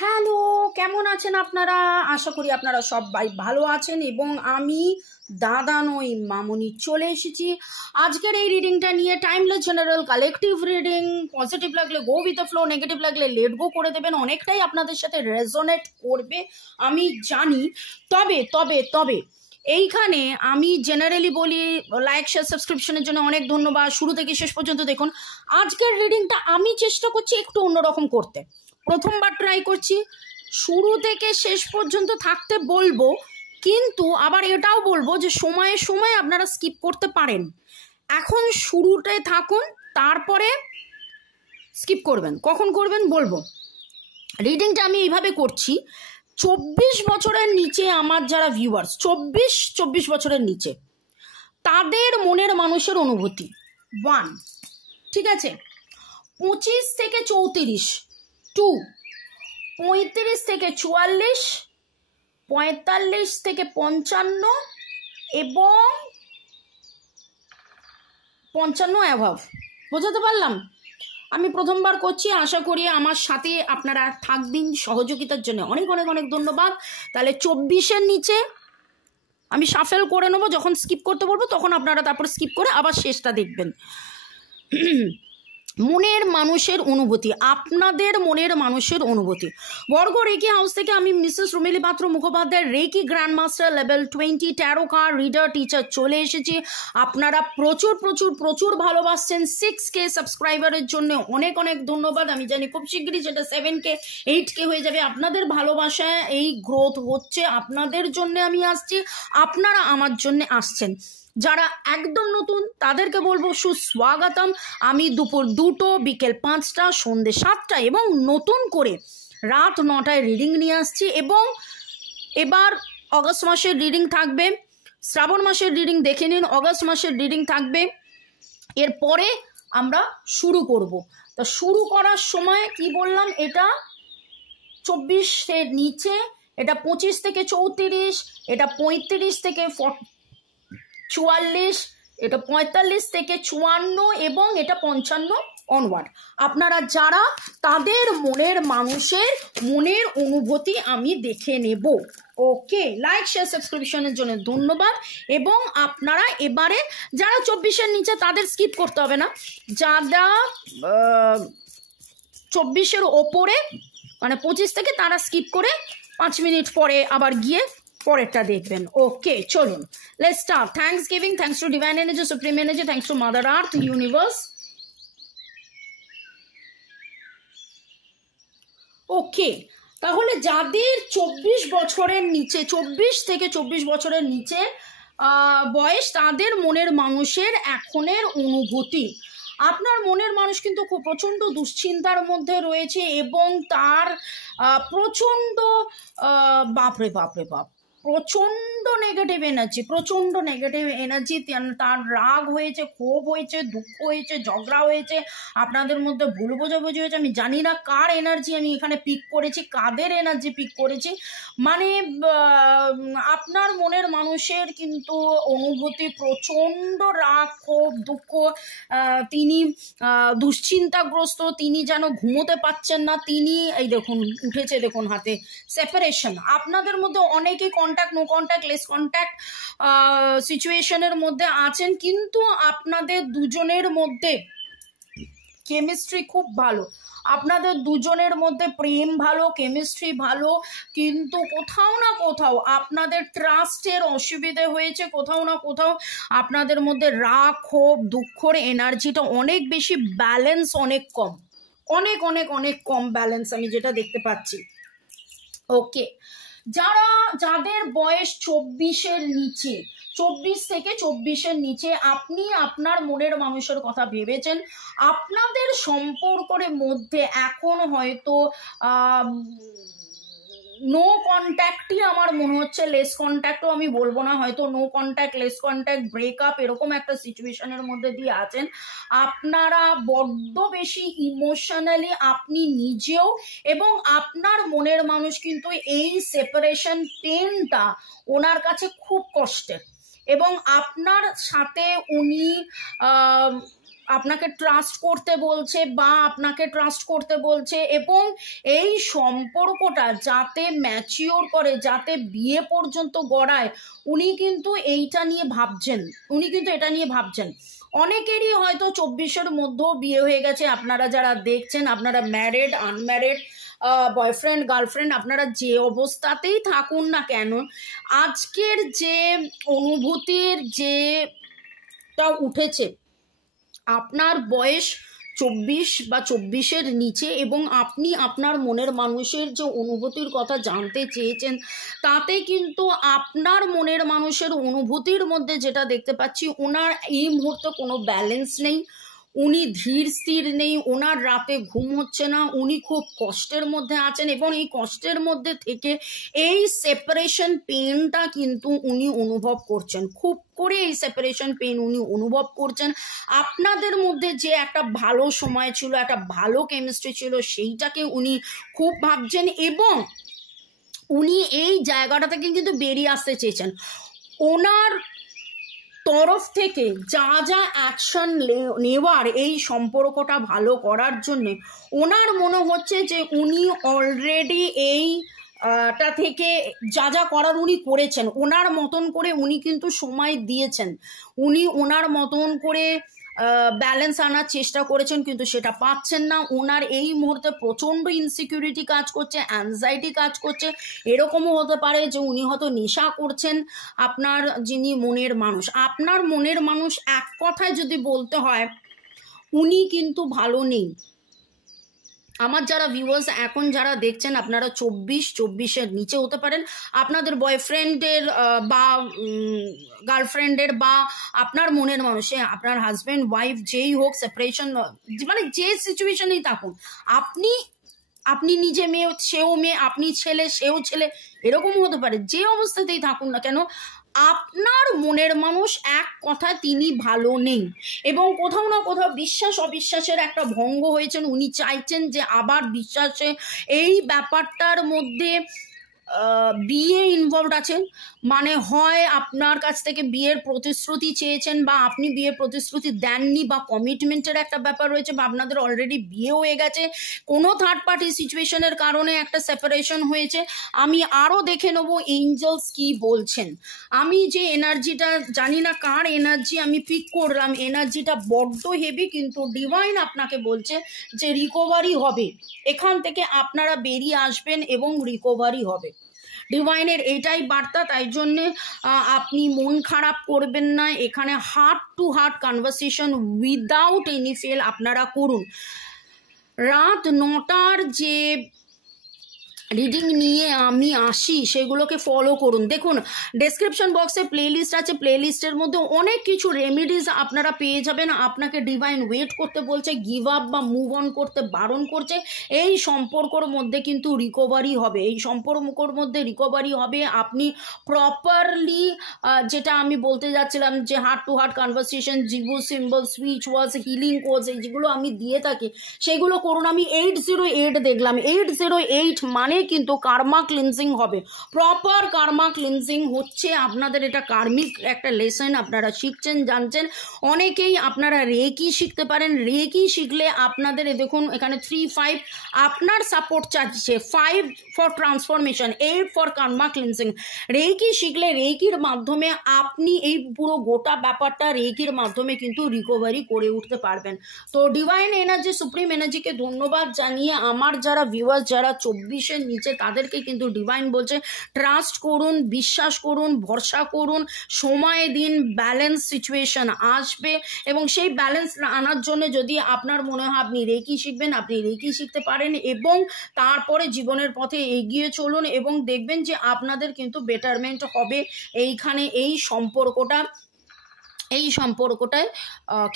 Hello, কেমন আছেন আপনারা? আশা করি আপনারা সবাই ভালো আছেন এবং আমি দাদা নই মামুনি চলে এসেছি আজকের এই রিডিংটা নিয়ে। Timeless general collective reading. Positive লাগলে go with the flow, negative লাগলে লেট গো করে দেবেন। অনেকটাই আপনাদের সাথে রেজোনেট করবে আমি জানি। তবে তবে তবে এইখানে আমি জেনারেলি বলি, লাইক শেয়ার সাবস্ক্রিপশনের জন্য অনেক ধন্যবাদ। শুরু থেকে শেষ পর্যন্ত দেখুন। আজকের রিডিংটা আমি চেষ্টা করছি একটু অন্যরকম করতে, প্রথমবার ট্রাই করছি। শুরু থেকে শেষ পর্যন্ত থাকতে বলবো, কিন্তু আবার এটাও বলবো যে সময়ে সময়ে আপনারা স্কিপ করতে পারেন। এখন শুরুতে থাকুন, তারপরে স্কিপ করবেন, কখন করবেন বলবো। রিডিংটা আমি এইভাবে করছি। 24 বছরের নিচে আমার যারা ভিউয়ার্স, 24 বছরের নিচে, তাদের মনের মানুষের অনুভূতি 1, ঠিক আছে। 25 থেকে 34 2, 35 থেকে 44, 45 থেকে 55 এবং 55 অ্যাভাব। বোঝাতে পারলাম? আমি প্রথমবার করছি, আশা করি আমার সাথে আপনারা থাকবেন সহযোগিতার জন্য। অনেক অনেক অনেক ধন্যবাদ। তাহলে 24-এর নিচে আমি শাফেল করে নেবো, যখন স্কিপ করতে বলবো তখন আপনারা তারপর স্কিপ করে আবার শেষটা দেখবেন। মনের মানুষের অনুভূতি, আপনাদের মনের মানুষের অনুভূতি। বর্গ রেকি হাউস থেকে আমি Mrs Rumeli Patra Mukhopadhyay, reiki grand master level 20 tarot card reader teacher চলে এসেছি। আপনারা প্রচুর প্রচুর প্রচুর ভালোবাসছেন। 6K সাবস্ক্রাইবারের জন্য অনেক অনেক ধন্যবাদ। আমি জানি খুব শীঘ্রই যেটা 7K 8K হয়ে যাবে। আপনাদের ভালোবাসায় এই গ্রোথ হচ্ছে, আপনাদের জন্য আমি আসছি, আপনারা আমার জন্য আসছেন। যারা একদম নতুন তাদেরকে বলবো সুস্বাগতম। আমি দুপুর 2টো, বিকেল 5টা, সন্ধ্যে 7টা এবং নতুন করে রাত 9টায় রিডিং নিয়ে আসছি। এবং এবার অগস্ট মাসের রিডিং থাকবে, শ্রাবণ মাসের রিডিং দেখে নিন, অগস্ট মাসের রিডিং থাকবে। এরপরে আমরা শুরু করব। তা শুরু করার সময় কি বললাম, এটা 24-এর নিচে, এটা 25 থেকে 34, এটা 35 থেকে 44, এটা 45 থেকে 54 এবং এটা 55 অনওয়ার্ড। আপনারা যারা, তাদের মনের মানুষের মনের অনুভূতি আমি দেখে নেব। ওকে, লাইক শেয়ার সাবস্ক্রিপশনের জন্য ধন্যবাদ। এবং আপনারা এবারে যারা 24-এর নিচে, তাদের স্কিপ করতে হবে না। যারা 24-এর ওপরে মানে 25 থেকে, তারা স্কিপ করে 5 মিনিট পরে আবার গিয়ে পরেরটা দেখবেন। ওকে, চলুন let's start. Thanks giving, thanks to divine energy, supreme energy, thanks to mother earth, universe. Okay, তাহলে যাদের 24 বছরের নিচে, 24 থেকে 24 বছরের নিচে বয়স, তাদের মনের মানুষের এখনের অনুভূতি। আপনার মনের মানুষ কিন্তু খুব প্রচণ্ড দুশ্চিন্তার মধ্যে রয়েছে এবং তার প্রচণ্ড বাপরে বাপরে বাপ প্রচণ্ড নেগেটিভ এনার্জি, তার রাগ হয়েছে, ক্ষোভ হয়েছে, দুঃখ হয়েছে, ঝগড়া হয়েছে, আপনাদের মধ্যে ভুল বোঝাবুঝি হয়েছে। আমি জানি না কার এনার্জি আমি এখানে পিক করেছি, কাদের এনার্জি পিক করেছি। মানে আপনার মনের মানুষের কিন্তু অনুভূতি প্রচণ্ড রাগ, ক্ষোভ, দুঃখ। তিনি দুশ্চিন্তাগ্রস্ত, তিনি যেন ঘুমোতে পাচ্ছেন না। তিনি এই দেখুন উঠেছে, দেখুন হাতে সেপারেশন। আপনাদের মধ্যে অনেকেই contact, no contact, less contact সিচুয়েশনের মধ্যে আছেন, কিন্তু আপনাদের দুজনের মধ্যে কেমিস্ট্রি খুব ভালো, আপনাদের দুজনের মধ্যে প্রেম ভালো, কেমিস্ট্রি ভালো, কিন্তু কোথাও না কোথাও আপনাদের ট্রাস্টের অসুবিধে হয়েছে, কোথাও না কোথাও আপনাদের মধ্যে রাগ, ক্ষোভ, দুঃখের এনার্জিটা অনেক বেশি, ব্যালেন্স অনেক কম, অনেক অনেক অনেক কম ব্যালেন্স আমি যেটা দেখতে পাচ্ছি। ওকে, যাদের বয়স 24-এর নিচে, 24 থেকে 24-এর নিচে, আপনি আপনার মনের মানুষের কথা ভেবেছেন। আপনাদের সম্পর্কের মধ্যে এখন হয়তো নো কন্ট্যাক্টই আমার মনে হচ্ছে, লেস কন্ট্যাক্টও আমি বলবো না, হয়তো no contact, less contact, breakup, এরকম একটা সিচুয়েশনের মধ্যে দিয়ে আছেন। আপনারা বড্ড বেশি ইমোশনালি, আপনি নিজেও এবং আপনার মনের মানুষ কিন্তু এই সেপারেশন পেনটা ওনার কাছে খুব কষ্টের। এবং আপনার সাথে উনি আপনাকে ট্রাস্ট করতে বলছে বা আপনাকে ট্রাস্ট করতে বলছে, এবং এই সম্পর্কটা যাতে ম্যাচিওর করে, যাতে বিয়ে পর্যন্ত গড়ায়, উনি কিন্তু এইটা নিয়ে ভাবছেন, উনি কিন্তু এটা নিয়ে ভাবছেন। অনেকেরই হয়তো 24-এর মধ্যেও বিয়ে হয়ে গেছে। আপনারা যারা দেখছেন, আপনারা ম্যারিড, আনম্যারিড, বয়ফ্রেন্ড, গার্লফ্রেন্ড, আপনারা যে অবস্থাতেই থাকুন না কেন, আজকের যে অনুভূতির যেটা উঠেছে, আপনার বয়স 24 বা 24-এর নিচে, এবং আপনি আপনার মনের মানুষের যে অনুভূতির কথা জানতে চেয়েছেন, তাতে কিন্তু আপনার মনের মানুষের অনুভূতির মধ্যে যেটা দেখতে পাচ্ছি, ওনার এই মুহূর্তে কোনো ব্যালেন্স নেই, উনি ধীর স্থির নেই, ওনার রাতে ঘুম হচ্ছে না, উনি খুব কষ্টের মধ্যে আছেন, এবং এই কষ্টের মধ্যে থেকে এই সেপারেশন পেনটা কিন্তু উনি অনুভব করছেন, খুব করে এই সেপারেশন পেন উনি অনুভব করছেন। আপনাদের মধ্যে যে একটা ভালো সময় ছিল, একটা ভালো কেমিস্ট্রি ছিল, সেইটাকে উনি খুব ভাবছেন, এবং উনি এই জায়গাটা থেকে কিন্তু বেরিয়ে আসতে চেয়েছেন। ওনার তরফ থেকে যা যা অ্যাকশন নেওয়ার এই সম্পর্কটা ভালো করার জন্যে, ওনার মনে হচ্ছে যে উনি অলরেডি টা থেকে যা যা করার উনি করেছেন, ওনার মতন করে উনি কিন্তু সময় দিয়েছেন, উনি ওনার মতন করে ব্যালেন্স আনার চেষ্টা করেছেন, কিন্তু সেটা পাচ্ছেন না। ওনার এই মুহূর্তে প্রচণ্ড ইনসিকিউরিটি কাজ করছে, অ্যাংজাইটি কাজ করছে। এরকমও হতে পারে যে উনি হয়তো নেশা করছেন, আপনার যিনি মনের মানুষ। আপনার মনের মানুষ এক কথায় যদি বলতে হয়, উনি কিন্তু ভালো নেই। আমার যারা ভিউয়ার্স এখন যারা দেখছেন, আপনারা 24-এর নিচে হতে পারেন, আপনাদের বয়ফ্রেন্ডের বা গার্লফ্রেন্ডের বা আপনার মনের মানুষে, আপনার হাজব্যান্ড ওয়াইফ যেই হোক, সেপারেশন মানে যে সিচুয়েশনেই থাকুন, আপনি নিজে মেয়ে, সেও মেয়ে, আপনি ছেলে, সেও ছেলে, এরকমও হতে পারে। যে অবস্থাতেই থাকুন না কেন, আপনার মনের মানুষ এক কথায় তিনি ভালো নেই, এবং কোথাও না কোথাও বিশ্বাস অবিশ্বাসের একটা ভঙ্গ হয়েছেন। উনি চাইছেন যে আবার বিশ্বাসে এই ব্যাপারটার মধ্যে বিয়ে ইনভলভড আছেন, মানে হয় আপনার কাছ থেকে বিয়ের প্রতিশ্রুতি চেয়েছেন, বা আপনি বিয়ের প্রতিশ্রুতি দেননি, বা কমিটমেন্টের একটা ব্যাপার রয়েছে, বা আপনাদের অলরেডি বিয়ে হয়ে গেছে, কোনো থার্ড পার্টি সিচুয়েশনের কারণে একটা সেপারেশন হয়েছে। আমি আরও দেখে নেব এঞ্জেলস কি বলছেন। আমি যে এনার্জিটা, জানি না কার এনার্জি আমি পিক করলাম, এনার্জিটা বড্ড হেভি, কিন্তু ডিভাইন আপনাকে বলছে যে রিকভারি হবে, এখান থেকে আপনারা বেরিয়ে আসবেন এবং রিকভারি হবে। ডিভাইনের এটাই বার্তা, তাই জন্যে আপনি মন খারাপ করবেন না। এখানে heart to heart conversation without any fail আপনারা করুন। রাত 9টার যে রিডিং নিয়ে আমি আসি, সেগুলোকে ফলো করুন। দেখুন, ডেসক্রিপশন বক্সে প্লেলিস্ট আছে, প্লেলিস্টের মধ্যে অনেক কিছু রেমেডিস আপনারা পেয়ে যাবেন। আপনাকে ডিভাইন ওয়েট করতে বলছে, গিভ আপ বা মুভ অন করতে বারণ করছে। এই সম্পর্কর মধ্যে কিন্তু রিকভারি হবে, এই সম্পর্কর মধ্যে রিকভারি হবে। আপনি প্রপারলি, যেটা আমি বলতে যাচ্ছিলাম, যে heart to heart conversation, Zibu symbol, switch ওয়াজ, হিলিং কোর্স, যেগুলো আমি দিয়ে থাকি, সেগুলো করুন। আমি 808 দেখলাম, 808 মানে কিন্তু কার্মা ক্লিনজিং হবে, প্রপার কার্মা ক্লিনজিং হচ্ছে আপনাদের। এটা কার্মিক একটা লেসন আপনারা শিখছেন, জানছেন। অনেকেই আপনারা রেকি শিখতে পারেন, রেকি শিখলে আপনাদের দেখুন এখানে 3-5 আপনার সাপোর্ট চাচ্ছে, 5 for transformation, 8 for karma cleansing. Reiki শিখলে রেকির মাধ্যমে আপনি এই পুরো গোটা ব্যাপারটা রেকির মাধ্যমে কিন্তু রিকভারি করে উঠতে পারবেন। তো ডিভাইন এনার্জি, সুপ্রিম এনার্জিকে ধন্যবাদ জানিয়ে, আমার যারা ভিউয়ার্স যারা 24-এর নিচে, তাদেরকে কিন্তু ডিভাইন বলছে ট্রাস্ট করুন, বিশ্বাস করুন, ভরসা করুন, সময় দিন, ব্যালেন্স সিচুয়েশন আসবে। এবং সেই ব্যালেন্স আনার জন্য যদি আপনার মনে হয় আপনি রেকি শিখবেন, আপনি রেকি শিখতে পারেন, এবং তারপরে জীবনের পথে এগিয়ে চলুন, এবং দেখবেন যে আপনাদের কিন্তু বেটারমেন্ট হবে। এইখানে এই সম্পর্কটায়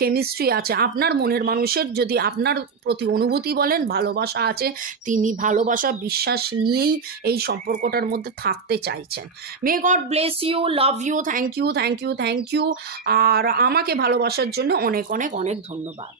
কেমিস্ট্রি আছে। আপনার মনের মানুষের যদি আপনার প্রতি অনুভূতি বলেন, ভালোবাসা আছে, তিনি ভালোবাসা, বিশ্বাস নিয়েই এই সম্পর্কটার মধ্যে থাকতে চাইছেন। May God bless you, love you, thank you, thank you, thank you. আর আমাকে ভালোবাসার জন্য অনেক অনেক অনেক ধন্যবাদ।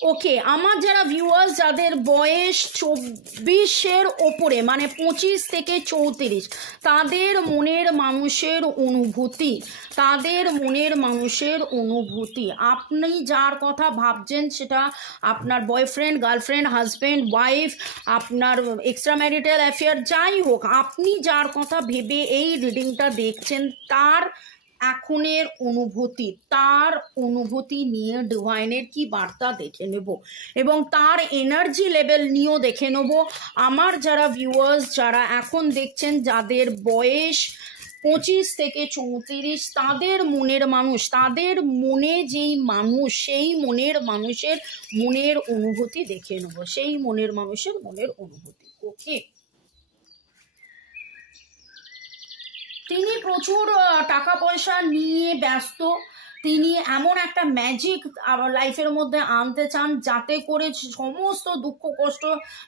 ওকে, আমার যারা ভিউয়ার্স যাদের বয়স 24-এর ওপরে মানে 25 থেকে 34, তাদের মনের মানুষের অনুভূতি, তাদের মনের মানুষের অনুভূতি, আপনি যার কথা ভাবছেন সেটা আপনার বয়ফ্রেন্ড, গার্লফ্রেন্ড, হাজব্যান্ড, ওয়াইফ, আপনার এক্সট্রা ম্যারিটাল অ্যাফেয়ার, যাই হোক, আপনি যার কথা ভেবে এই রিডিংটা দেখছেন তার এখনের অনুভূতি, তার অনুভূতি নিয়ে ডিভাইনের কি বার্তা দেখে নেব এবং তার এনার্জি লেভেল নিয়েও দেখে নেব। আমার যারা ভিউয়ার্স যারা এখন দেখছেন যাদের বয়স 25 থেকে 34, তাদের মনের মানুষ, তাদের মনে যেই মানুষ, সেই মনের মানুষের মনের অনুভূতি দেখে নেব, সেই মনের মানুষের মনের অনুভূতি। ওকে, তিনি প্রচুর টাকা পয়সা নিয়ে ব্যস্ত, তিনি এমন একটা ম্যাজিক লাইফের মধ্যে আনতে চান যাতে করে সমস্ত দুঃখ কষ্ট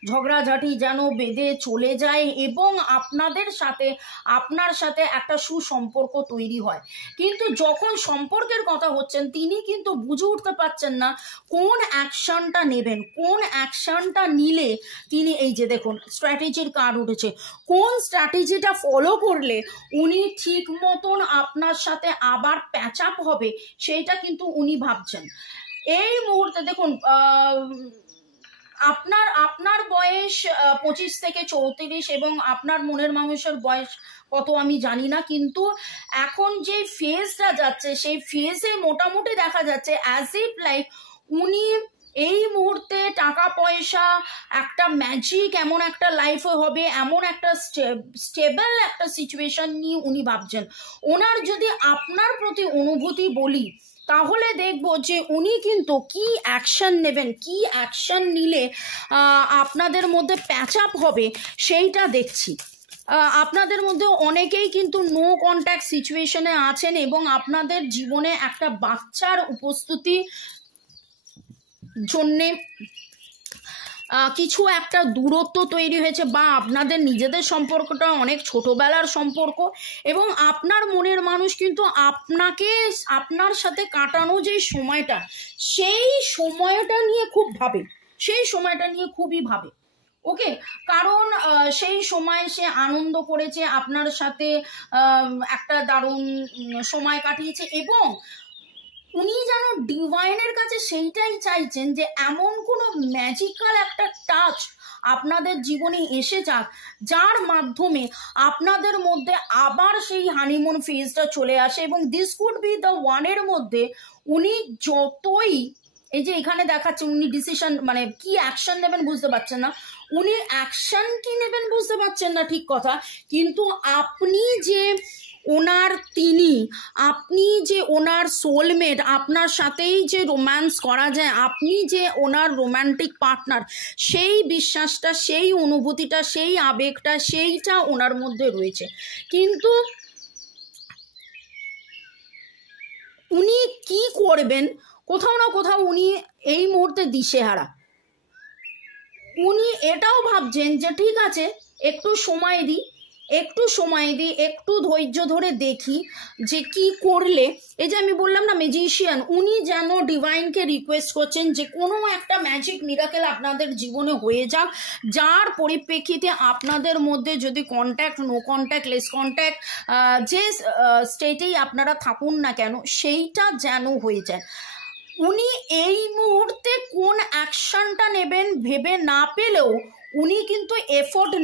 ঝগড়াঝাটি যেন বেঁধে চলে যায় এবং আপনার সাথে একটা সুসম্পর্ক তৈরি হয়। কিন্তু যখন সম্পর্কের কথা হচ্ছেন তিনি কিন্তু বুঝে উঠতে পারছেন না কোন অ্যাকশনটা নেবেন, কোন অ্যাকশনটা নিলে তিনি, এই যে দেখুন স্ট্র্যাটেজির কার্ড উঠেছে, কোন স্ট্র্যাটেজিটা ফলো করলে উনি ঠিক মতন আপনার সাথে আবার প্যাচ আপ হবে সেইটা কিন্তু উনি ভাবছেন এই মুহূর্তে। দেখুন আপনার বয়স 25 থেকে 34 এবং আপনার মনের মানুষের বয়স কত আমি জানি না, কিন্তু এখন যে ফেজটা যাচ্ছে সেই ফেজে মোটামুটি দেখা যাচ্ছে অ্যাজ ইফ লাইক উনি এই মুহূর্তে টাকা পয়সা, একটা ম্যাজিক, এমন একটা লাইফ হবে, এমন একটা স্টেবল একটা সিচুয়েশন নিয়ে উনি ভাবছেন। ওনার যদি আপনার প্রতি অনুভূতি বলি তাহলে দেখব যে উনি কিন্তু কি অ্যাকশন নেবেন, কি অ্যাকশন নিলে আপনাদের মধ্যে প্যাচ আপ হবে সেইটা দেখছি। আপনাদের মধ্যে অনেকেই কিন্তু নো কন্ট্যাক্ট সিচুয়েশনে আছেন এবং আপনাদের জীবনে একটা বাচ্চার উপস্থিতি জন্যে কিছু একটা দূরত্ব তৈরি হয়েছে বা আপনাদের নিজেদের সম্পর্কটা অনেক ছোটবেলার সম্পর্ক এবং আপনার মনের মানুষ কিন্তু আপনার সাথে কাটানো যে সময়টা, সেই সময়টা নিয়ে খুব ভাবে, সেই সময়টা নিয়ে খুবই ভাবে। ওকে, কারণ সেই সময় সে আনন্দ করেছে আপনার সাথে, একটা দারুণ সময় কাটিয়েছে এবং উনি যেন ডিভাইনের কাছে সেইটাই চাইছেন যে এমন কোনো ম্যাজিক্যাল একটা টাচ আপনাদের জীবনে এসে যাক যার মাধ্যমে আপনাদের মধ্যে আবার সেই হানিমুন ফেজটা চলে আসে এবং দিস কুড বি দ্য ওয়ানের মধ্যে উনি যতই, এই যে এখানে দেখাচ্ছে উনি ডিসিশন মানে কি অ্যাকশন নেবেন বুঝতে পারছেন না, উনি অ্যাকশন কি নেবেন বুঝতে পারছেন না ঠিক কথা, কিন্তু আপনি যে ওনার সোলমেট, আপনার সাথেই যে রোম্যান্স করা যায়, আপনি যে ওনার রোম্যান্টিক পার্টনার, সেই বিশ্বাসটা, সেই অনুভূতিটা, সেই আবেগটা, সেইটা ওনার মধ্যে রয়েছে। কিন্তু উনি কি করবেন কোথাও না কোথাও উনি এই মুহূর্তে দিশেহারা। উনি এটাও ভাবছেন যে ঠিক আছে একটু সময় দিই, একটু ধৈর্য ধরে দেখি যে কি করলে, এই যে আমি বললাম না ম্যাজিশিয়ান, উনি যেন ডিভাইনকে রিকোয়েস্ট করছেন যে কোনো একটা ম্যাজিক মিরাকেল আপনাদের জীবনে হয়ে যাক যার পরিপ্রেক্ষিতে আপনাদের মধ্যে যদি contact, no contact, less contact, যে স্টেটেই আপনারা থাকুন না কেন সেইটা যেন হয়ে যায়। উনি এই মুহূর্তে কোন অ্যাকশনটা নেবেন ভেবে না পেলেও উনি কিন্তু এফোর্ট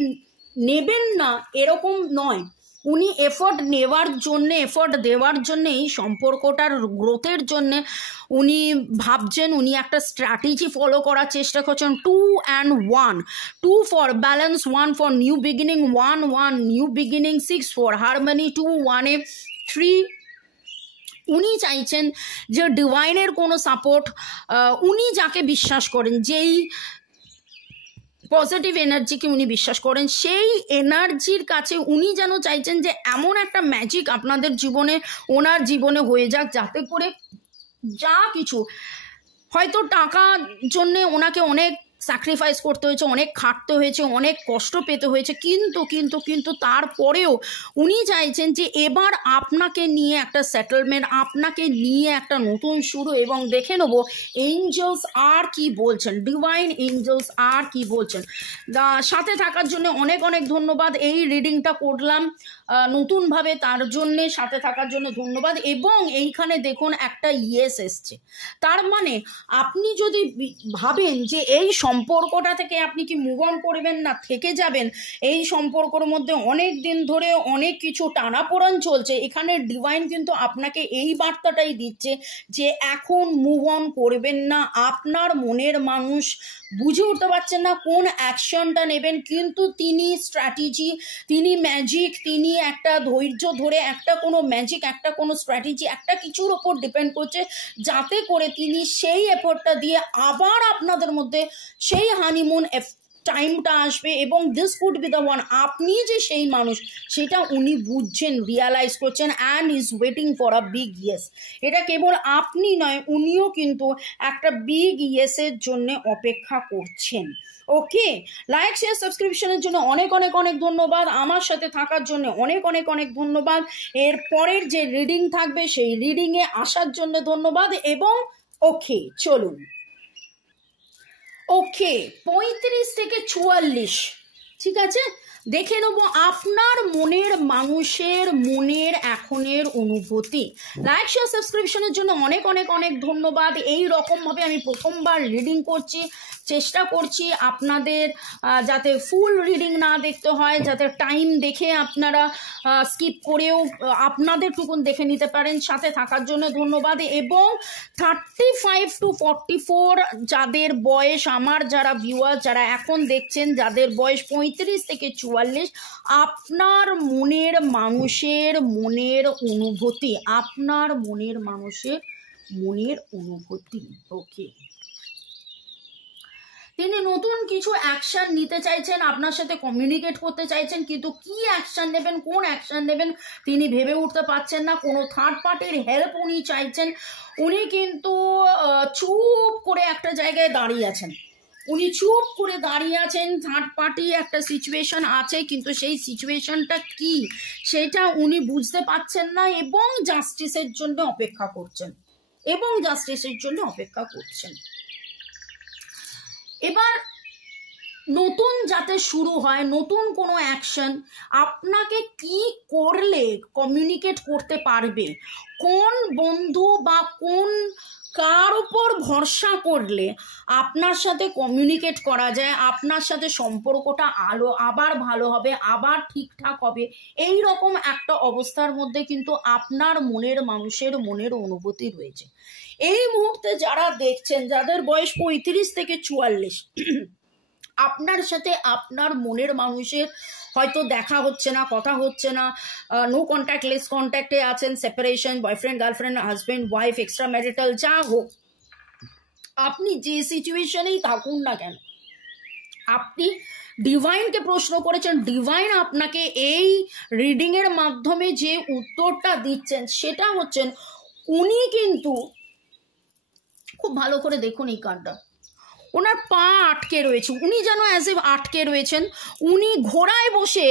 নেবেন না এরকম নয়, উনি এফোর্ট দেওয়ার জন্য এই সম্পর্কটার গ্রোথের জন্য উনি ভাবছেন, উনি একটা স্ট্র্যাটেজি ফলো করার চেষ্টা করছেন। 2 and 1, 2 for balance, 1 for new beginning, 1 new beginning, 6 for harmony, 2 1 3। উনি চাইছেন যে ডিভাইনের কোনো সাপোর্ট, উনি যাকে বিশ্বাস করেন, যেই পজিটিভ এনার্জিকে উনি বিশ্বাস করেন, সেই এনার্জির কাছে উনি যেন চাইছেন যে এমন একটা ম্যাজিক আপনাদের জীবনে, ওনার জীবনে হয়ে যাক যাতে করে যা কিছু হয়তো টাকার জন্যে ওনাকে অনেক স্যাক্রিফাইস করতে হয়েছে, অনেক খাটতে হয়েছে, অনেক কষ্ট পেতে হয়েছে, কিন্তু তারপরেও উনি চাইছেন যে এবার আপনাকে নিয়ে একটা সেটেলমেন্ট, আপনাকে নিয়ে একটা নতুন শুরু। এবং দেখে নেব এঞ্জেলস আর কি বলছেন, ডিভাইন এঞ্জেলস আর কি বলছেন। সাথে থাকার জন্য অনেক অনেক ধন্যবাদ। এই রিডিংটা করলাম নতুনভাবে, তার জন্যে সাথে থাকার জন্য ধন্যবাদ। এবং এইখানে দেখুন একটা ইয়েস এসছে, তার মানে আপনি যদি ভাবেন যে এই সম্পর্কটা থেকে আপনি কি মুভ অন করবেন না থেকে যাবেন, এই সম্পর্কের মধ্যে অনেক দিন ধরে অনেক কিছু টানাপোড়েন চলছে, এখানে ডিভাইন কিন্তু আপনাকে এই বার্তাটাই দিচ্ছে যে এখন মুভ অন করবেন না। আপনার মনের মানুষ বুঝে উঠতে পারছেন না কোন অ্যাকশনটা নেবেন, কিন্তু তিনি স্ট্র্যাটেজি, তিনি ম্যাজিক, তিনি একটা ধৈর্য ধরে একটা কোনো ম্যাজিক, একটা কোনো স্ট্র্যাটেজি, একটা কিছুর ওপর ডিপেন্ড করছে, যাতে করে তিনি সেই এফোর্টটা দিয়ে আবার আপনাদের মধ্যে সেই হানিমুন টাইমটা আসবে। এবং this could be the one, আপনি যে সেই মানুষ সেটা উনি বুঝছেন, রিয়ালাইজ করছেন, and is waiting for a big yes. এটা কেবল আপনি নয়, উনিও কিন্তু একটা বিগ ইয়েসের জন্য অপেক্ষা করছেন। ওকে, লাইক শেয়ার সাবস্ক্রিপশনের জন্য অনেক অনেক অনেক ধন্যবাদ, আমার সাথে থাকার জন্য অনেক অনেক অনেক ধন্যবাদ। এর পরের যে রিডিং থাকবে সেই রিডিংয়ে আসার জন্য ধন্যবাদ। এবং ওকে চলুন, ওকে 35 থেকে 44, ঠিক আছে, দেখে নেবো আপনার মনের মানুষের মনের এখনের অনুভূতি। লাইক শেয়ার সাবস্ক্রিপশনের জন্য অনেক অনেক অনেক ধন্যবাদ। এই রকমভাবে আমি প্রথমবার রিডিং করছি, চেষ্টা করছি আপনাদের যাতে ফুল রিডিং না দেখতে হয়, যাতে টাইম দেখে আপনারা স্কিপ করেও আপনাদের টুকুন দেখে নিতে পারেন। সাথে থাকার জন্য ধন্যবাদ। এবং 35 to 44 যাদের বয়স, আমার যারা ভিউয়ার যারা এখন দেখছেন, যাদের বয়স 35 থেকে 44, আপনার মনের মানুষের মনের অনুভূতি, আপনার মনের মানুষের মনের অনুভূতি। ওকে, তিনি নতুন কিছু অ্যাকশন নিতে চাইছেন, আপনার সাথে কমিউনিকেট করতে চাইছেন, কিন্তু কি অ্যাকশন নেবেন, কোন অ্যাকশন নেবেন তিনি ভেবে উঠতে পারছেন না। কোনো থার্ড পার্টির হেল্প উনি চাইছেন। উনি কিন্তু চুপ করে একটা জায়গায় দাঁড়িয়ে আছেন, উনি চুপ করে দাঁড়িয়ে আছেন। থার্ড পার্টি একটা সিচুয়েশন আছে, কিন্তু সেই সিচুয়েশনটা কি সেটা উনি বুঝতে পারছেন না, এবং জাস্টিসের জন্য অপেক্ষা করছেন, এবং জাস্টিসের জন্য অপেক্ষা করছেন। এবার নতুন যাতে শুরু হয়, নতুন কোনো অ্যাকশন, আপনাকে কি করলে কমিউনিকেট করতে পারবে, কোন বন্ধু বা কোন কার উপর ভরসা করলে আপনার সাথে কমিউনিকেট করা যায়, আপনার সাথে সম্পর্কটা আবার ভালো হবে, আবার ঠিকঠাক হবে, এই রকম একটা অবস্থার মধ্যে কিন্তু আপনার মনের মানুষের মনের অনুভূতি রয়েছে। এই মুহূর্তে যারা দেখছেন, যাদের বয়স 35 থেকে 44, আপনার সাথে আপনার মনের মানুষের হয়তো দেখা হচ্ছে না, কথা হচ্ছে না, নো কন্ট্যাক্ট, লেস কন্ট্যাক্টে আছেন, separation, boyfriend girlfriend, husband wife, extra marital, যা হোক, আপনি যে সিচুয়েশনেই থাকুন না কেন, আপনি ডিভাইনকে প্রশ্ন করেছেন, ডিভাইন আপনাকে এই রিডিংয়ের মাধ্যমে যে উত্তরটা দিচ্ছেন সেটা হচ্ছেন, উনি কিন্তু খুব ভালো করে দেখুন এই কার্ডটা, ওনার পা আটকে রয়েছে, উনি যেন অ্যাজ এ আটকে রয়েছেন, উনি ঘোড়ায় বসে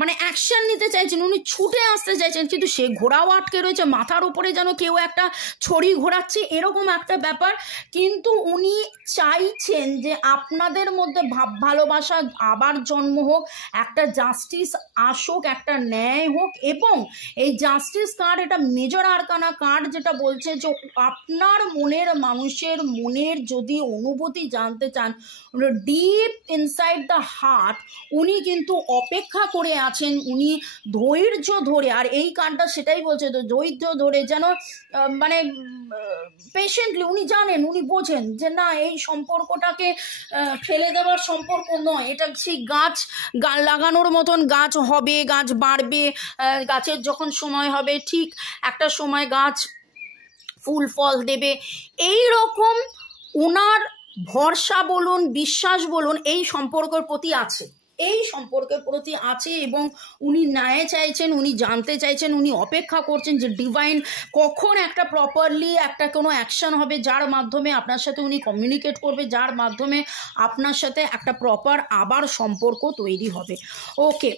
মানে অ্যাকশন নিতে চাইছেন, উনি ছুটে আসতে চাইছেন, কিন্তু সে ঘোড়াও আটকে রয়েছে, মাথার উপরে যেন কেউ একটা ছড়ি ঘোরাচ্ছে, এরকম একটা ব্যাপার। কিন্তু উনি চাইছেন যে আপনাদের মধ্যে ভাব ভালোবাসা আবার জন্ম হোক, একটা জাস্টিস আসুক, একটা ন্যায় হোক। এবং এই জাস্টিস কার্ড, এটা মেজর আরকানা কার্ড, যেটা বলছে যে আপনার মনের মানুষের মনের যদি অনুভূতি জানতে চান, ডিপ ইনসাইড দ্য হার্ট, উনি কিন্তু অপেক্ষা করে আছেন, উনি ধৈর্য ধরে, আর এই কার্ডটা সেটাই বলছে, তো ধৈর্য ধরে যেন মানে পেশেন্টলি, উনি জানেন, উনি বোঝেন যে না, এই সম্পর্কটাকে ফেলে দেওয়ার সম্পর্ক নয়, এটা সেই গাছ লাগানোর মতন, গাছ হবে, গাছ বাড়বে, গাছের যখন সময় হবে ঠিক একটা সময় গাছ ফুল ফল দেবে। এই রকম ওনার ভরসা বলুন, বিশ্বাস বলুন, এই সম্পর্কের প্রতি আছে, এই সম্পর্কের প্রতি আছে এবং উনি ন্যায় চাইছেন, উনি জানতে চাইছেন, উনি অপেক্ষা করছেন যে ডিভাইন কখন একটা প্রপারলি একটা কোনো অ্যাকশন হবে যার মাধ্যমে আপনার সাথে উনি কমিউনিকেট করবে, যার মাধ্যমে আপনার সাথে একটা প্রপার আবার সম্পর্ক তৈরি হবে। ওকে,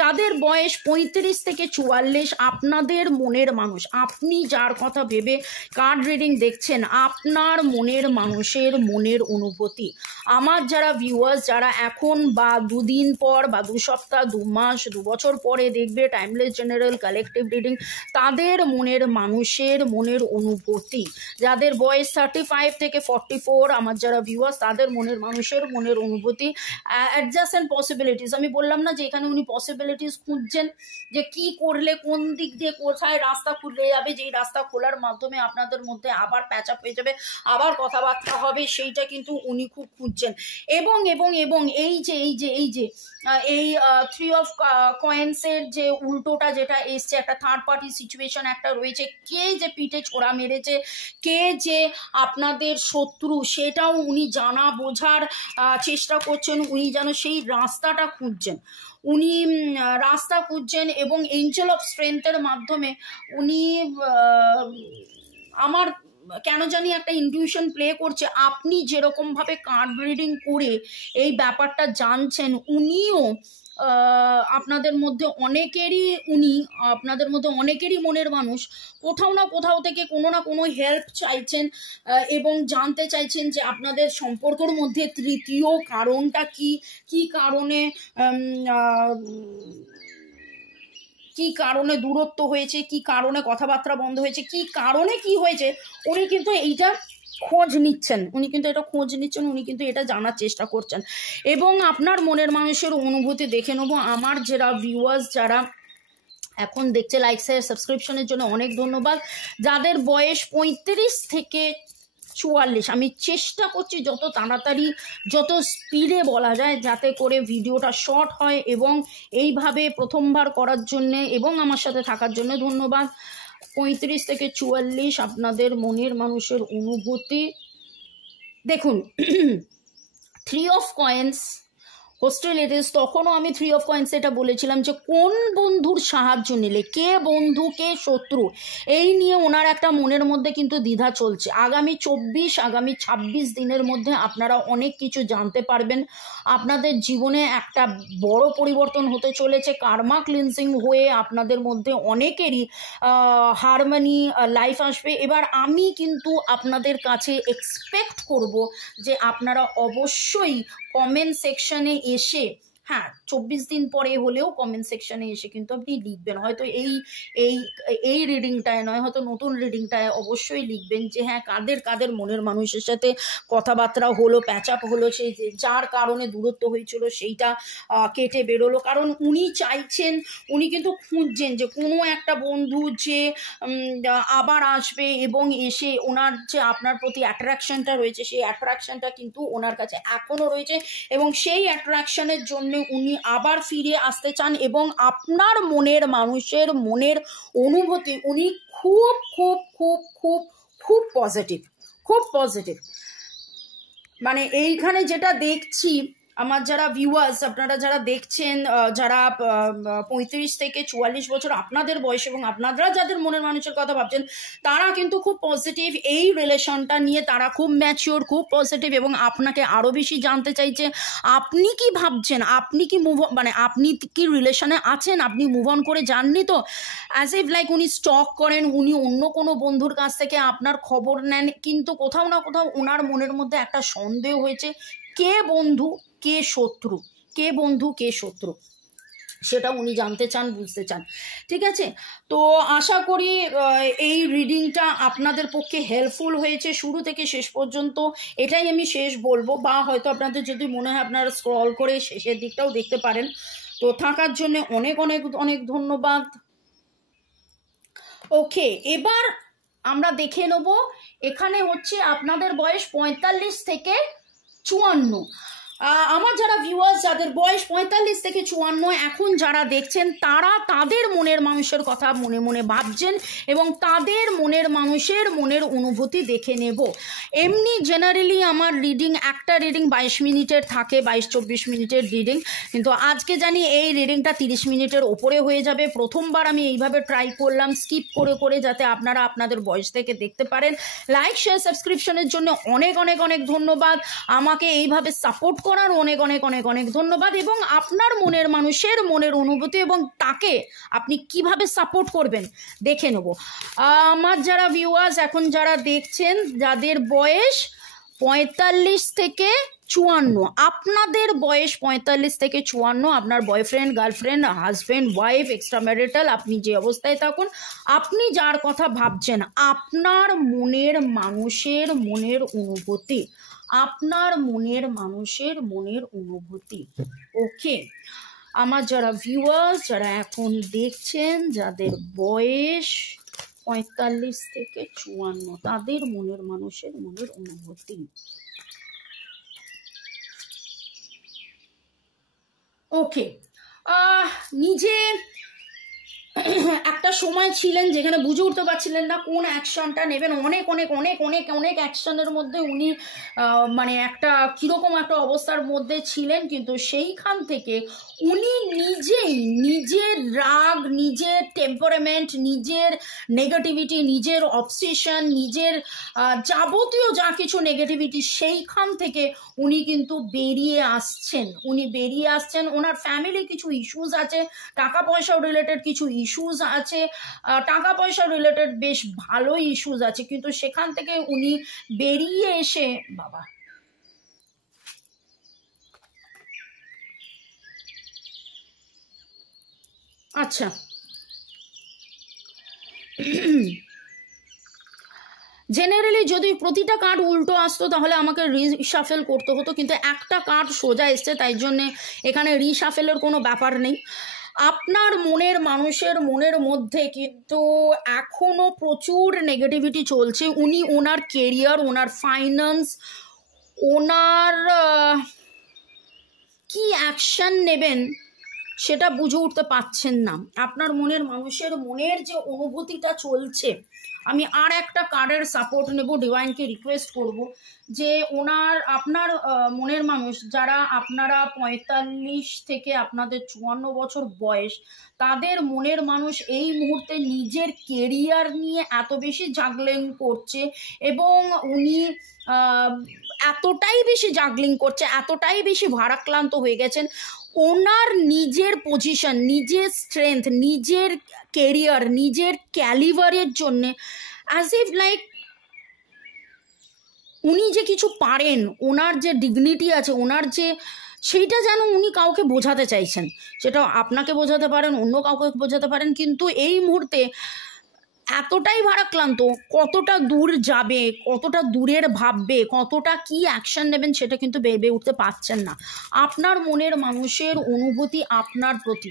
যাদের বয়স 35 থেকে 44, আপনাদের মনের মানুষ, আপনি যার কথা ভেবে কার্ড রিডিং দেখছেন, আপনার মনের মানুষের মনের অনুভূতি, আমার যারা ভিউয়ার্স যারা এখন বা দুদিন পর বা 2 সপ্তাহ 2 মাস 2 বছর পরে দেখবে টাইমলেস জেনারেল কালেকটিভ রিডিং, তাদের মনের মানুষের মনের অনুভূতি, যাদের বয়স 35 থেকে 44, আমার যারা ভিউয়ার্স তাদের মনের মানুষের মনের অনুভূতি, অ্যাডজাস্টেন্ট পসিবিলিটিস। আমি বললাম না যে এখানে উনি পসিবিলিটিস খুঁজছেন যে কি করলে কোন দিক দিয়ে কোথায় রাস্তা খুলে যাবে, যেই রাস্তা খোলার মাধ্যমে আপনাদের মধ্যে আবার প্যাচ আপ হয়ে যাবে, আবার কথাবার্তা হবে, সেইটা কিন্তু উনি খুব খুঁজছেন। এবং এবং এবং এই যে এই যে এই যে এই 3 অফ কয়েন্সের যে উল্টোটা যেটা এসছে, একটা থার্ড পার্টি সিচুয়েশন একটা রয়েছে, কে যে পিঠে ছোড়া মেরেছে, কে যে আপনাদের শত্রু, সেটাও উনি জানা বোঝার চেষ্টা করছেন, উনি যেন সেই রাস্তাটা খুঁজছেন, উনি রাস্তা খুঁজছেন। এবং এঞ্জেল অফ স্ট্রেংথের মাধ্যমে উনি আমার কেন জানি একটা ইনটিউশন প্লে করছে, আপনি যেরকমভাবে কার্ড রিডিং করে এই ব্যাপারটা জানছেন, উনিও আপনাদের মধ্যে অনেকেরই মনের মানুষ কোথাও না কোথাও থেকে কোনো না কোনো হেল্প চাইছেন এবং জানতে চাইছেন যে আপনাদের সম্পর্কের মধ্যে তৃতীয় কারণটা কি কারণে দূরত্ব হয়েছে, কি কারণে কথাবার্তা বন্ধ হয়েছে, কি কারণে কি হয়েছে, উনি কিন্তু এইটা খোঁজ নিচ্ছেন, উনি কিন্তু এটা জানার চেষ্টা করছেন। এবং আপনার মনের মানুষের অনুভূতি দেখে নেবো। আমার যারা ভিউয়ার্স যারা এখন দেখছে, লাইক শেয়ার সাবস্ক্রিপশনের জন্য অনেক ধন্যবাদ। যাদের বয়স 35 থেকে 44, আমি চেষ্টা করছি যত তাড়াতাড়ি যত স্পিডে বলা যায় যাতে করে ভিডিওটা শর্ট হয়, এবং এইভাবে প্রথমবার করার জন্যে এবং আমার সাথে থাকার জন্য ধন্যবাদ। 35 থেকে 44 আপনাদের মনের মানুষের অনুভূতি দেখুন। 3 অফ কয়েন্স হোস্টিলিটিস, তখনও আমি 3 অফ কয়েন্স এটা বলেছিলাম যে কোন বন্ধুর সাহায্য নিলে, কে বন্ধু কে শত্রু, এই নিয়ে ওনার একটা মনের মধ্যে কিন্তু দ্বিধা চলছে। আগামী 26 দিনের মধ্যে আপনারা অনেক কিছু জানতে পারবেন, আপনাদের জীবনে একটা বড় পরিবর্তন হতে চলেছে, কার্মা ক্লিনজিং হয়ে আপনাদের মধ্যে অনেকেরই হারমোনি লাইফ আসবে। এবার আমি কিন্তু আপনাদের কাছে এক্সপেক্ট করব যে আপনারা অবশ্যই কমেন্ট সেকশনে এসে, হ্যাঁ 24 দিন পরে হলেও কমেন্ট সেকশনে এসে কিন্তু আপনি লিখবেন, হয়তো এই রিডিংটায় নয়, হয়তো নতুন রিডিংটায় অবশ্যই লিখবেন যে হ্যাঁ কাদের মনের মানুষের সাথে কথাবার্তা হলো, প্যাচ আপ হলো, সেই যার কারণে দূরত্ব হয়েছিল সেইটা কেটে বেরোলো। কারণ উনি চাইছেন, উনি কিন্তু খুঁজছেন যে কোনো একটা বন্ধু যে আবার আসবে এবং এসে ওনার যে আপনার প্রতি অ্যাট্রাকশনটা রয়েছে, সেই অ্যাট্রাকশনটা কিন্তু ওনার কাছে এখনও রয়েছে, এবং সেই অ্যাট্রাকশনের জন্য উনি আবার ফিরে আসতে চান। এবং আপনার মনের মানুষের মনের অনুভূতি উনি খুব খুব খুব খুব খুব পজিটিভ। মানে এইখানে যেটা দেখছি, আমার যারা ভিউয়ার্স আপনারা যারা দেখছেন, যারা 35 থেকে 44 বছর আপনাদের বয়স এবং আপনারা যাদের মনের মানুষের কথা ভাবছেন, তারা কিন্তু খুব পজিটিভ, এই রিলেশনটা নিয়ে তারা খুব ম্যাচিওর, খুব পজিটিভ, এবং আপনাকে আরও বেশি জানতে চাইছে আপনি কি ভাবছেন, আপনি কি আপনি কি রিলেশনে আছেন, আপনি মুভ অন করে যাননি তো, অ্যাজ ইফ লাইক উনি স্টক করেন, উনি অন্য কোনো বন্ধুর কাছ থেকে আপনার খবর নেন, কিন্তু কোথাও না কোথাও ওনার মনের মধ্যে একটা সন্দেহ হয়েছে, কে বন্ধু কে শত্রু সেটা উনি জানতে চান, বুঝতে চান। ঠিক আছে, তো আশা করি এই রিডিংটা আপনাদের পক্ষে হেল্পফুল হয়েছে শুরু থেকে শেষ পর্যন্ত, এটাই আমি শেষ বলবো, বা হয়তো আপনাদের যদি মনে হয় আপনারা স্ক্রল করে শেষের দিকটাও দেখতে পারেন। তো থাকার জন্য অনেক অনেক অনেক ধন্যবাদ। ওকে, এবার আমরা দেখে নেব, এখানে হচ্ছে আপনাদের বয়স 45 থেকে 54। আমার যারা ভিউয়ার্স যাদের বয়স 45 থেকে 54 এখন যারা দেখছেন তারা তাদের মনের মানুষের কথা মনে মনে ভাবছেন এবং তাদের মনের মানুষের মনের অনুভূতি দেখে নেব। এমনি জেনারেলি আমার রিডিং একটা রিডিং 22 মিনিটের থাকে, 22-24 মিনিটের রিডিং, কিন্তু আজকে জানি এই রিডিংটা 30 মিনিটের ওপরে হয়ে যাবে। প্রথমবার আমি এইভাবে ট্রাই করলাম স্কিপ করে করে, যাতে আপনারা আপনাদের বয়স থেকে দেখতে পারেন। লাইক শেয়ার সাবস্ক্রিপশনের জন্য অনেক অনেক অনেক ধন্যবাদ, আমাকে এইভাবে সাপোর্ট করার অনেক অনেক অনেক অনেক ধন্যবাদ। এবং আপনার মনের মানুষের মনের অনুভূতি এবং তাকে আপনি কিভাবে সাপোর্ট করবেন দেখে নেব। আমার যারা ভিউয়ার্স এখন যারা দেখছেন যাদের বয়স 45 থেকে 54, আপনাদের বয়স 45 থেকে 54, আপনার boyfriend, girlfriend, husband, wife, extra marital, আপনি যে অবস্থায় থাকুন, আপনি যার কথা ভাবছেন, আপনার মনের মানুষের মনের অনুভূতি, আপনার মনের মানুষের মনের অনুভূতি। ওকে, আমার যারা ভিউয়ার্স যারা এখন দেখছেন যাদের বয়স 45 থেকে 54, তাদের মনের মানুষের মনের অনুভূতি। ওকে, নিজে একটা সময় ছিলেন যেখানে বুঝে উঠতে পারছিলেন না কোন অ্যাকশনটা নেবেন। অনেক অনেক অনেক অনেক অনেক অ্যাকশনের মধ্যে উনি মানে একটা কীরকম একটা অবস্থার মধ্যে ছিলেন, কিন্তু সেইখান থেকে উনি নিজেই নিজের রাগ, নিজের টেম্পারামেন্ট, নিজের নেগেটিভিটি, নিজের অবসেশন, নিজের যাবতীয় যা কিছু নেগেটিভিটি, সেইখান থেকে উনি কিন্তু বেরিয়ে আসছেন। ওনার ফ্যামিলি কিছু ইস্যুস আছে, টাকা পয়সা রিলেটেড কিছু ইস্যুস আছে, টাকা পয়সা রিলেটেড বেশ ভালো ইস্যুস আছে, কিন্তু সেখান থেকে উনি বেরিয়ে এসে বাবা আচ্ছা জেনারেলি যদি প্রতিটা কার্ড উল্টো আসতো তাহলে আমাকে রিশাফেল করতে হতো, কিন্তু একটা কার্ড সোজা এসছে, তাই জন্যে এখানে রিশাফেলের কোনো ব্যাপার নেই। আপনার মনের মানুষের মনের মধ্যে কিন্তু এখনো প্রচুর নেগেটিভিটি চলছে। উনি ওনার কেরিয়ার, ওনার ফাইন্যান্স, ওনার কি অ্যাকশন নেবেন সেটা বুঝে উঠতে পারছেন না। আপনার মনের মানুষের মনের যে অনুভূতিটা চলছে, আমি আর একটা কার্ডের সাপোর্ট নেব, ডিভাইনকে রিকোয়েস্ট করব যে আপনার মনের মানুষ যারা আপনারা 45 থেকে আপনাদের 54 বছর বয়স, তাদের মনের মানুষ এই মুহূর্তে নিজের কেরিয়ার নিয়ে এত বেশি জাগলিং করছে এবং উনি এতটাই বেশি জাগলিং করছে, এতটাই বেশি ভারাক্রান্ত হয়ে গেছেন। ওনার নিজের পজিশন, নিজের স্ট্রেংথ, নিজের কেরিয়ার, নিজের ক্যালিভারের জন্যে অ্যাজ ইফ লাইক উনি যে কিছু পারেন, ওনার যে ডিগনিটি আছে, ওনার যে সেইটা যেন উনি কাউকে বোঝাতে চাইছেন। সেটা আপনাকে বোঝাতে পারেন, অন্য কাউকে বোঝাতে পারেন, কিন্তু এই মুহূর্তে এতটাই ভারাক্রান্ত, কতটা দূর যাবে, কতটা দূরের ভাববে, কতটা কি অ্যাকশন নেবেন সেটা কিন্তু ভেবে উঠতে পারছেন না। আপনার মনের মানুষের অনুভূতি আপনার প্রতি,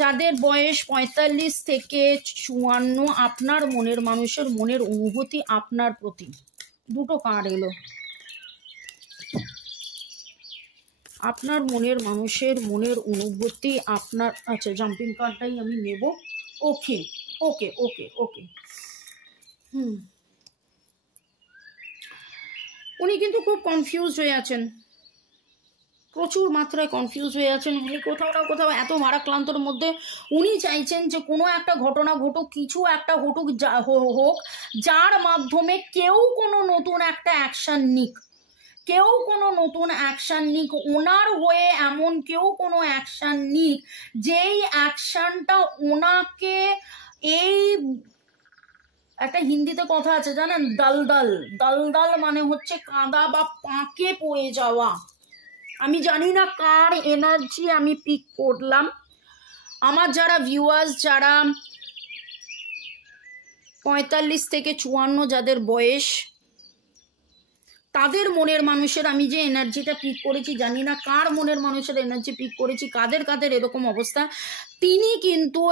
যাদের বয়স 45 থেকে 54, আপনার মনের মানুষের মনের অনুভূতি আপনার প্রতি। দুটো কার্ড এলো, আপনার মনের মানুষের মনের অনুভূতি আপনার। আচ্ছা, জাম্পিং কার্ডটাই আমি নেব। ওকে ওকে ওকে ওকে উনি কিন্তু খুব কনফিউজ হয়ে আছেন, প্রচুর মাত্রায় কনফিউজ হয়ে আছেন। উনি কোথাও না কোথাও এত ভারাক্রান্তর মধ্যে উনি চাইছেন যে কোনো একটা ঘটনা ঘটুক, কিছু একটা হোক, যার মাধ্যমে কেউ কোনো নতুন একটা অ্যাকশন নিক, কেউ কোনো নতুন অ্যাকশন নিক ওনার হয়ে, এমন কেউ কোনো অ্যাকশন নিক যেই অ্যাকশনটা ওনাকে, এই একটা হিন্দিতে কথা আছে জানেন, দলদল, দলদল মানে হচ্ছে কাদা বা পাঁকে পড়ে যাওয়া। আমি জানি না কার এনার্জি আমি পিক করলাম। আমার যারা ভিউয়ার্স যারা 45 থেকে 54 যাদের বয়স, তাদের মনের মানুষের আমি যে এনার্জিটা পিক করেছি, জানি না কার মনের মানুষের এনার্জি পিক করেছি, কাদের কাদের এরকম অবস্থা, তিনি কিন্তু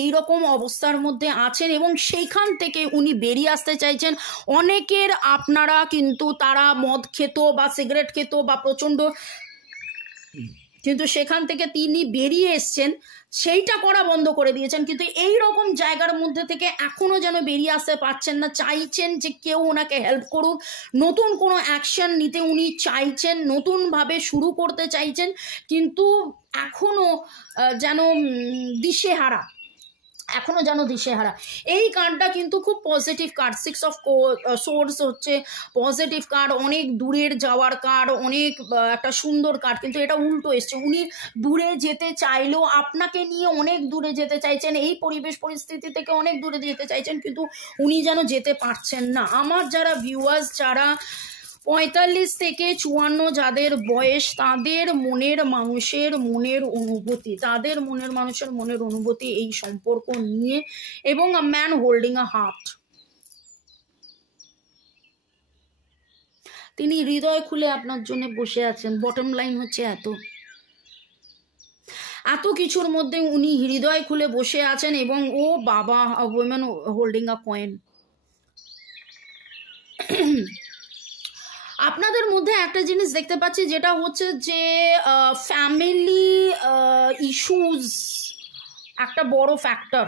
এইরকম অবস্থার মধ্যে আছেন এবং সেইখান থেকে উনি বেরিয়ে আসতে চাইছেন। অনেকের আপনারা কিন্তু তারা মদ খেত বা সিগারেট খেত বা প্রচণ্ড, কিন্তু সেখান থেকে তিনি বেরিয়ে এসছেন, সেইটা করা বন্ধ করে দিয়েছেন, কিন্তু এই রকম জায়গার মধ্যে থেকে এখনো যেন বেরিয়ে আসতে পারছেন না। চাইছেন যে কেউ ওনাকে হেল্প করুক, নতুন কোনো অ্যাকশন নিতে উনি চাইছেন, নতুনভাবে শুরু করতে চাইছেন, কিন্তু এখনো যেন দিশেহারা, এই কার্ডটা কিন্তু খুব পজিটিভ কার্ড। 6 অফ সোর্স হচ্ছে পজিটিভ কার্ড, অনেক দূরের যাওয়ার কার্ড, অনেক একটা সুন্দর কার্ড, কিন্তু এটা উল্টো এসছে। উনি দূরে যেতে চাইলেও, আপনাকে নিয়ে অনেক দূরে যেতে চাইছেন, এই পরিবেশ পরিস্থিতি থেকে অনেক দূরে যেতে চাইছেন, কিন্তু উনি যেন যেতে পারছেন না। আমার যারা ভিউয়ার্স, যারা 45 থেকে 54 যাদের বয়স, তাদের মনের মানুষের মনের অনুভূতি, এই সম্পর্ক নিয়ে, এবং a man holding a heart, তিনি হৃদয় খুলে আপনার জন্য বসে আছেন। বটম লাইন হচ্ছে এত কিছুর মধ্যে উনি হৃদয় খুলে বসে আছেন, এবং ও বাবা, ওমেন হোল্ডিং আ কয়েন। আপনাদের মধ্যে একটা জিনিস দেখতে পাচ্ছি, যেটা হচ্ছে যে ফ্যামিলি ইস্যুজ একটা বড় ফ্যাক্টর,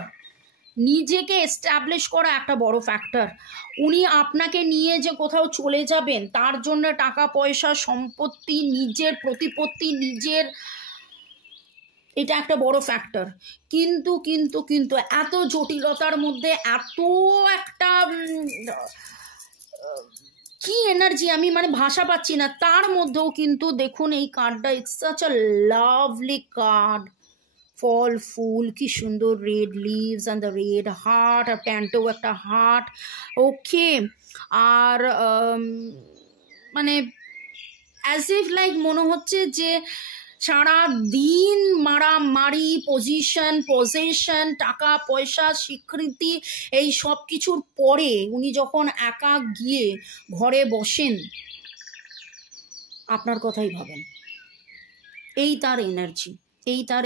নিজেকে এস্টাবলিশ করা একটা বড় ফ্যাক্টর। উনি আপনাকে নিয়ে যে কোথাও চলে যাবেন, তার জন্য টাকা পয়সা, সম্পত্তি, নিজের প্রতিপত্তি, নিজের, এটা একটা বড় ফ্যাক্টর। কিন্তু কিন্তু কিন্তু এত জটিলতার মধ্যে, এত একটা কি এনার্জি, আমি মানে ভাষা পাচ্ছি না, তার মধ্যেও কিন্তু দেখুন এই কার্ডটা, it's such a lovely card. ফল, ফুল, কি সুন্দর, red leaves and the red heart, আর প্যান্টেও একটা হার্ট, ওকে। আর মানে অ্যাজ ইফ লাইক মনে হচ্ছে যে সারা দিন মারামারি, পজিশন, টাকা পয়সা, স্বীকৃতি, এই সব কিছুর পরে উনি যখন একা গিয়ে ঘরে বসেন, আপনার কথাই ভাবেন। এই তার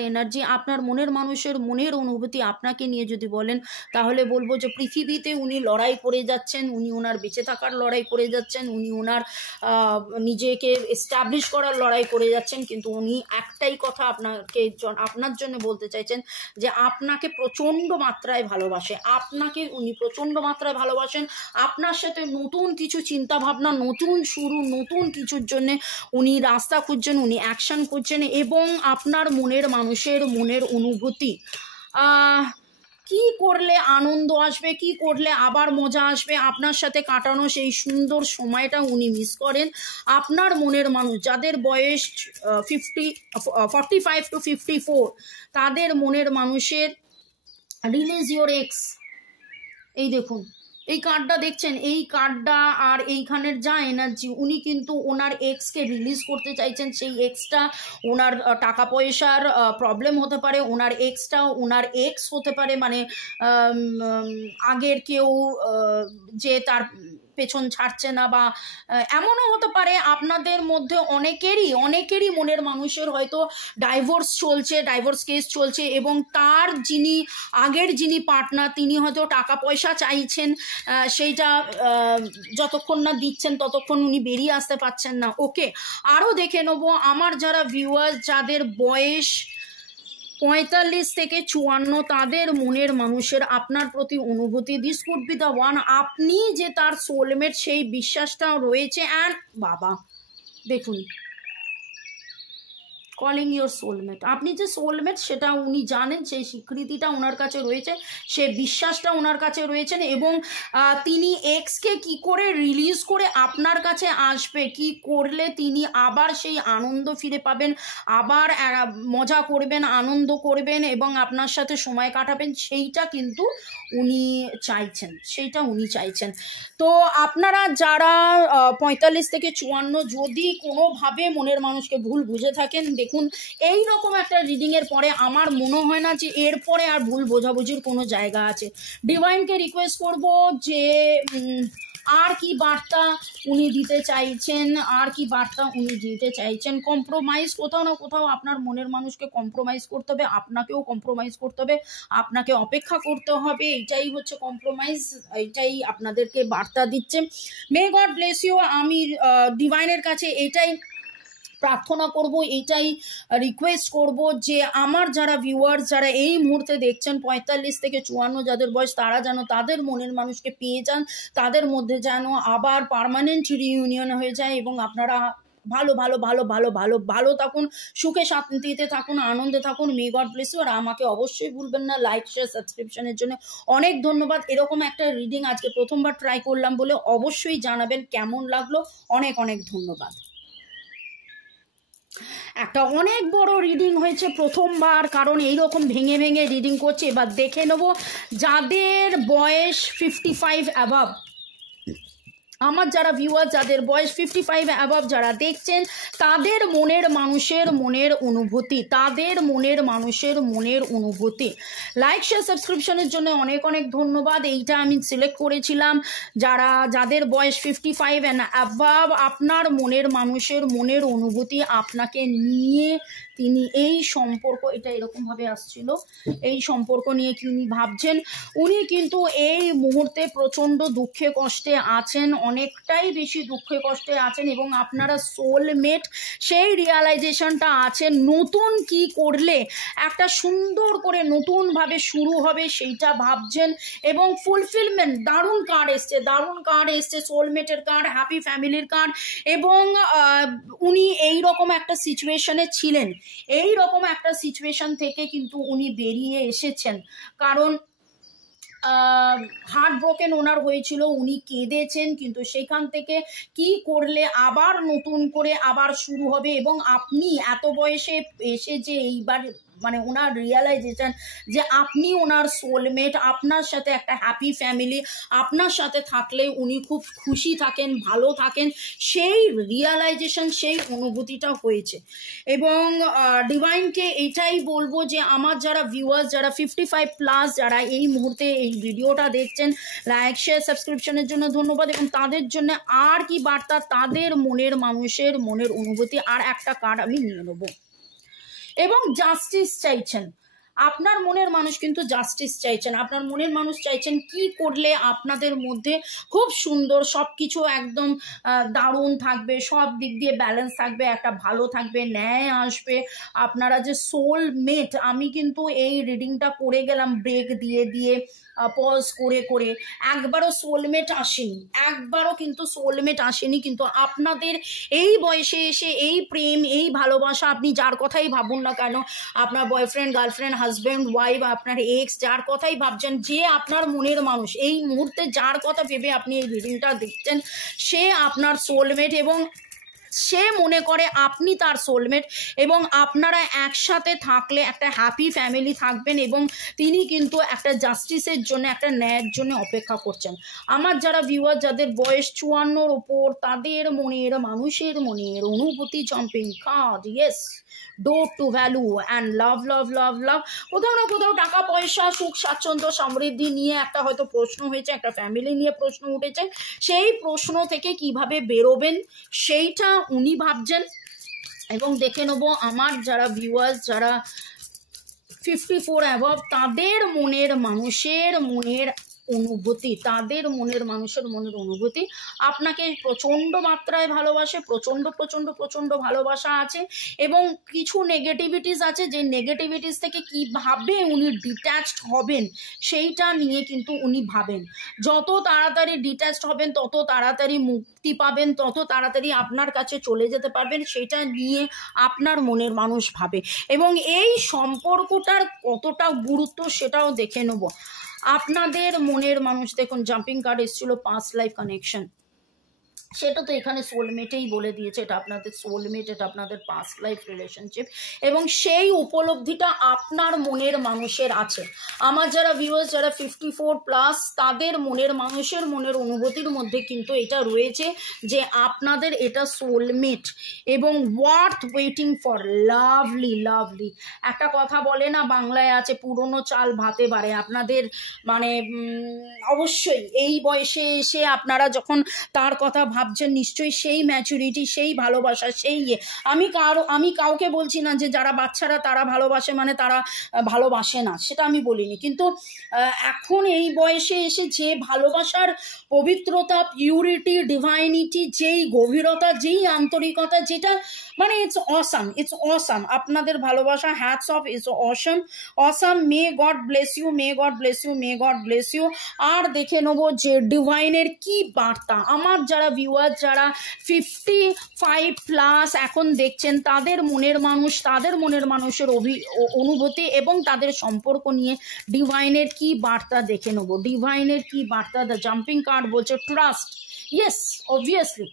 এনার্জি, আপনার মনের মানুষের মনের অনুভূতি আপনাকে নিয়ে যদি বলেন, তাহলে বলবো যে পৃথিবীতে উনি লড়াই করে যাচ্ছেন, উনি ওনার বেঁচে থাকার লড়াই করে যাচ্ছেন, উনি ওনার নিজেকে এস্টাবলিশ করার লড়াই করে যাচ্ছেন, কিন্তু উনি একটাই কথা আপনার জন্য বলতে চাইছেন, যে আপনাকে প্রচণ্ড মাত্রায় ভালোবাসে, উনি প্রচণ্ড মাত্রায় ভালোবাসেন, আপনার সাথে নতুন কিছু চিন্তাভাবনা, নতুন শুরু, নতুন কিছুর জন্যে উনি রাস্তা খুঁজছেন, উনি অ্যাকশন করছেন, এবং আপনার মনের মানুষের মনের অনুভূতি, কি করলে আনন্দ আসবে, কি করলে আবার মজা আসবে, আপনার সাথে কাটানো সেই সুন্দর সময়টা উনি মিস করেন। আপনার মনের মানুষ, যাদের বয়স 45 to 54, তাদের মনের মানুষের রিলিজ ইওর এক্স, এই দেখুন এই কার্ডটা দেখছেন, এই কার্ডটা আর এইখানের যা এনার্জি, উনি কিন্তু ওনার এক্সকে রিলিজ করতে চাইছেন। সেই এক্সটা ওনার টাকা পয়সার প্রবলেম হতে পারে, ওনার এক্সটা ওনার এক্স হতে পারে, মানে আগের কেউ যে তার পেছন ছাড়ছে না, বা এমনও হতে পারে আপনাদের মধ্যে অনেকেরই মনের মানুষের হয়তো ডাইভোর্স কেস চলছে, এবং তার আগের যিনি পার্টনার, তিনি হয়তো টাকা পয়সা চাইছেন, সেইটা যতক্ষণ না দিচ্ছেন ততক্ষণ উনি বেরিয়ে আসতে পারছেন না। ওকে, আরও দেখে নেবো আমার যারা ভিউয়ার্স, যাদের বয়স 45 থেকে 54, তাদের মনের মানুষের আপনার প্রতি অনুভূতি, this could be the one. আপনি যে তার সোলমেট, সেই বিশ্বাসটা রয়েছে। অ্যান্ড বাবা দেখুন, কলিং ইউর সোলমেট, আপনি যে সোলমেট সেটা উনি জানেন, সেই স্বীকৃতিটা ওনার কাছে রয়েছে, সে বিশ্বাসটা ওনার কাছে রয়েছেন, এবং তিনি এক্সকে কি করে রিলিজ করে আপনার কাছে আসবে, কি করলে তিনি আবার সেই আনন্দ ফিরে পাবেন, আবার মজা করবেন, আনন্দ করবেন, এবং আপনার সাথে সময় কাটাবেন, সেইটা কিন্তু উনি চাইছেন। তো আপনারা যারা 45 থেকে 54, যদি কোনোভাবে মনের মানুষকে ভুল বুঝে থাকেন, দেখুন এই রকম একটা রিডিংয়ের পরে আমার মনে হয় না যে এরপরে আর ভুল বোঝাবুঝির কোনো জায়গা আছে। ডিভাইনকে রিকোয়েস্ট করব যে আর কি বার্তা উনি দিতে চাইছেন, আর কি বার্তা উনি দিতে চাইছেন। কম্প্রোমাইজ কোথাও না কোথাও আপনার মনের মানুষকে কম্প্রোমাইজ করতে হবে, আপনাকেও কম্প্রোমাইজ করতে হবে, আপনাকে অপেক্ষা করতে হবে, এটাই হচ্ছে কম্প্রোমাইজ, এটাই আপনাদেরকে বার্তা দিচ্ছে। May God bless you. আমি ডিভাইনের কাছে এটাই প্রার্থনা করব, এইটাই রিকোয়েস্ট করব যে আমার যারা ভিউয়ার্স যারা এই মুহূর্তে দেখছেন 45 থেকে 54 যাদের বয়স, তারা যেন তাদের মনের মানুষকে পেয়ে যান, তাদের মধ্যে যেন আবার পার্মানেন্ট রিইউনিয়ন হয়ে যায় এবং আপনারা ভালো ভালো ভালো ভালো ভালো ভালো থাকুন, সুখে শান্তিতে থাকুন, আনন্দে থাকুন। May God bless you. আর আমাকে অবশ্যই ভুলবেন না লাইক শেয়ার সাবস্ক্রিপশনের জন্য। অনেক ধন্যবাদ। এরকম একটা রিডিং আজকে প্রথমবার ট্রাই করলাম বলে অবশ্যই জানাবেন কেমন লাগলো। অনেক অনেক ধন্যবাদ। একটা অনেক বড় রিডিং হয়েছে প্রথমবার, কারণ এইরকম ভেঙে ভেঙে রিডিং করছে। এবার দেখে নেব যাদের বয়স 55 অ্যাবাভ, আমার যারা ভিউয়ার যাদের বয়স 55 অ্যাবাভ যারা দেখছেন, তাদের মনের মানুষের মনের অনুভূতি, তাদের মনের মানুষের মনের অনুভূতি। লাইক শেয়ার সাবস্ক্রিপশনের জন্য অনেক অনেক ধন্যবাদ। এইটা আমি সিলেক্ট করেছিলাম যাদের বয়স 55 অ্যান্ড অ্যাবাভ। আপনার মনের মানুষের মনের অনুভূতি আপনাকে নিয়ে, তিনি এই সম্পর্ক, এটা এরকমভাবে আসছিল, এই সম্পর্ক নিয়ে কি উনি ভাবছেন। উনি কিন্তু এই মুহূর্তে প্রচণ্ড দুঃখে কষ্টে আছেন, অনেকটাই বেশি দুঃখে কষ্টে আছেন এবং আপনারা সোলমেট সেই রিয়ালাইজেশনটা আছে। নতুন কি করলে একটা সুন্দর করে নতুনভাবে শুরু হবে সেইটা ভাবছেন এবং ফুলফিলমেন্ট। দারুণ কার্ড এসছে, দারুণ কার্ড এসছে, সোলমেটের কার্ড, হ্যাপি ফ্যামিলির কার্ড। এবং উনি এই রকম একটা সিচুয়েশনে ছিলেন, এই রকম একটা সিচুয়েশন থেকে কিন্তু উনি বেরিয়ে এসেছেন। কারণ হার্ট ব্রোকেন ওনার হয়েছিল, উনি কেঁদেছেন, কিন্তু সেখান থেকে কি করলে আবার নতুন করে আবার শুরু হবে। এবং আপনি এত বয়সে এসে যে এইবার মানে ওনার রিয়ালাইজেশন যে আপনি ওনার সোলমেট, আপনার সাথে একটা হ্যাপি ফ্যামিলি, আপনার সাথে থাকলে উনি খুব খুশি থাকেন, ভালো থাকেন, সেই রিয়ালাইজেশন, সেই অনুভূতিটা হয়েছে। এবং ডিভাইনকে এটাই বলবো যে আমার যারা ভিউয়ার্স যারা 55+ যারা এই মুহূর্তে এই ভিডিওটা দেখছেন, লাইক শেয়ার সাবস্ক্রিপশনের জন্য ধন্যবাদ। এবং তাদের জন্য আর কি বার্তা, তাদের মনের মানুষের মনের অনুভূতি। আর একটা কার্ড আমি নিয়ে নেবো। এবং জাস্টিস চাইছেন, আপনার মনের মানুষ কিন্তু জাস্টিস চাইছেন। আপনার মনের মানুষ চাইছেন কি করলে আপনাদের মধ্যে খুব সুন্দর সব কিছু একদম দারুণ থাকবে, সব দিক দিয়ে ব্যালেন্স থাকবে, একটা ভালো থাকবে, ন্যায় আসবে। আপনারা যে সোলমেট, আমি কিন্তু এই রিডিংটা করে গেলাম ব্রেক দিয়ে দিয়ে, পজ করে করে, একবারও সোলমেট আসেনি, একবারও কিন্তু সোলমেট আসেনি। কিন্তু আপনাদের এই বয়সে এসে এই প্রেম, এই ভালোবাসা, আপনি যার কথাই ভাবুন না কেন, আপনার বয়ফ্রেন্ড, গার্লফ্রেন্ড, হাজব্যান্ড, ওয়াইফ, আপনার এক্স, যার কথাই ভাবছেন, যে আপনার মনের মানুষ, এই মুহূর্তে যার কথা ভেবে আপনি এই রিডিংটা দেখছেন, সে আপনার সোলমেট এবং সে মনে করে আপনি তার সোলমেট। এবং আপনারা একসাথে থাকলে একটা হ্যাপি ফ্যামিলি থাকবেন এবং তিনি কিন্তু একটা জাস্টিসের জন্য, একটা ন্যায়ের জন্য অপেক্ষা করছেন। আমার যারা ভিউয়ার যাদের বয়স 54-র ওপর, তাদের মনের মানুষের মনের অনুভূতি, jumping card, yes, door to value and love love love love. কোথাও না কোথাও টাকা পয়সা, সুখ স্বাচ্ছন্দ্য, সমৃদ্ধি নিয়ে একটা হয়তো প্রশ্ন হয়েছে, একটা ফ্যামিলি নিয়ে প্রশ্ন উঠেছে, সেই প্রশ্ন থেকে কিভাবে বেরোবেন সেইটা উনি ভাবছেন। এবং দেখে নেব আমার যারা ভিউয়ার্স যারা 54 অ্যাবভ, তাদের মনের মানুষের মনের অনুভূতি, তাদের মনের মানুষের মনের অনুভূতি। আপনাকে প্রচণ্ড মাত্রায় ভালোবাসে, প্রচণ্ড প্রচণ্ড প্রচণ্ড ভালোবাসা আছে এবং কিছু নেগেটিভিটিস আছে, যে নেগেটিভিটিস থেকে কিভাবে উনি ডিট্যাচড হবেন সেইটা নিয়ে কিন্তু উনি ভাবেন। যত তাড়াতাড়ি ডিট্যাচড হবেন তত তাড়াতাড়ি মুক্তি পাবেন, তত তাড়াতাড়ি আপনার কাছে চলে যেতে পারবেন, সেটা নিয়ে আপনার মনের মানুষ ভাবে। এবং এই সম্পর্কটার কতটা গুরুত্ব সেটাও দেখে নেব। আপনাদের মনের মানুষ, দেখুন জাম্পিং কার্ড এসেছিল পাস্ট লাইফ কানেকশন। সেটা তো এখানে সোলমেটেই বলে দিয়েছে, এটা আপনাদের সোলমেট, এটা আপনাদের পাস্ট লাইফ রিলেশনশিপ, এবং সেই উপলব্ধিটা আপনার মনের মানুষের আছে। আমার যারা ভিউয়ার্স যারা 54+, তাদের মনের মানুষের মনের অনুভূতির মধ্যে কিন্তু এটা রয়েছে যে আপনাদের এটা সোলমেট এবং worth waiting for. Lovely lovely. একটা কথা বলে না, বাংলায় আছে পুরনো চাল ভাতে বাড়ে। আপনাদের মানে অবশ্যই এই বয়সে এসে আপনারা যখন তার কথা ভাবছেন, নিশ্চয়ই সেই ম্যাচুরিটি, সেই ভালোবাসা, সেই আমি কাউকে বলছি না যে যারা বাচ্চারা তারা ভালোবাসে মানে তারা ভালোবাসে না, সেটা আমি বলিনি। কিন্তু এখন এই বয়সে এসে যে ভালোবাসার পবিত্রতা, পিউরিটি, ডিভাইনিটি, যেই গভীরতা, যেই আন্তরিকতা, যেটা মানে ইটস অসাম, ইটস অসাম। আপনাদের ভালোবাসা, hats off, it's awesome. May God bless you, may God bless you, may God bless you. আর দেখে নেবো যে ডিভাইনের কি বার্তা। আমার যারা ভিউয়ার যারা 55+ এখন দেখছেন, তাদের মনের মানুষ, তাদের মনের মানুষের অনুভূতি এবং তাদের সম্পর্ক নিয়ে ডিভাইনের কি বার্তা দেখে নেবো। ডিভাইনের কি বার্তা? দ্য জাম্পিং কার্ড বলছে ট্রাস্ট। ইয়েস, অবভিয়াসলি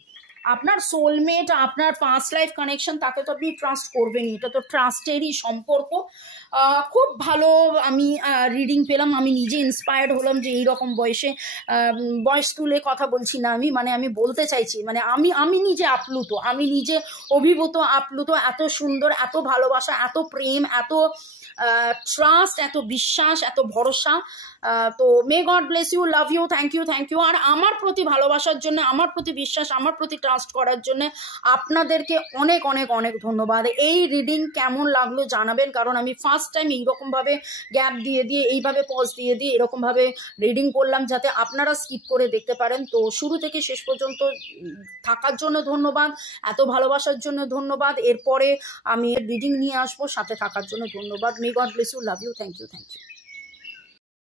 আপনার সোলমেট, আপনার পাস্ট লাইফ কানেকশন, তাকে তো আপনি ট্রাস্ট করবেনই, এটা তো ট্রাস্টেরই সম্পর্ক। খুব ভালো আমি রিডিং পেলাম। আমি নিজে ইন্সপায়ার্ড হলাম যে এইরকম বয়সে, বয়স তুলে কথা বলছি না আমি, মানে আমি বলতে চাইছি মানে আমি নিজে আপ্লুত, আমি নিজে অভিভূত, আপ্লুত। এত সুন্দর, এত ভালোবাসা, এত প্রেম, এত ট্রাস্ট, এত বিশ্বাস, এত ভরসা। তো may God bless you, love you, thank you, thank you. আর আমার প্রতি ভালোবাসার জন্য, আমার প্রতি বিশ্বাস, আমার প্রতি ট্রাস্ট করার জন্য আপনাদেরকে অনেক অনেক অনেক ধন্যবাদ। এই রিডিং কেমন লাগলো জানাবেন, কারণ আমি ফার্স্ট টাইম এইরকমভাবে গ্যাপ দিয়ে এইভাবে পজ দিয়ে এরকমভাবে রিডিং করলাম যাতে আপনারা স্কিপ করে দেখতে পারেন। তো শুরু থেকে শেষ পর্যন্ত থাকার জন্য ধন্যবাদ, এত ভালোবাসার জন্য ধন্যবাদ। এরপরে আমি রিডিং নিয়ে আসবো, সাথে থাকার জন্য ধন্যবাদ। May God bless you, love you, thank you, thank you.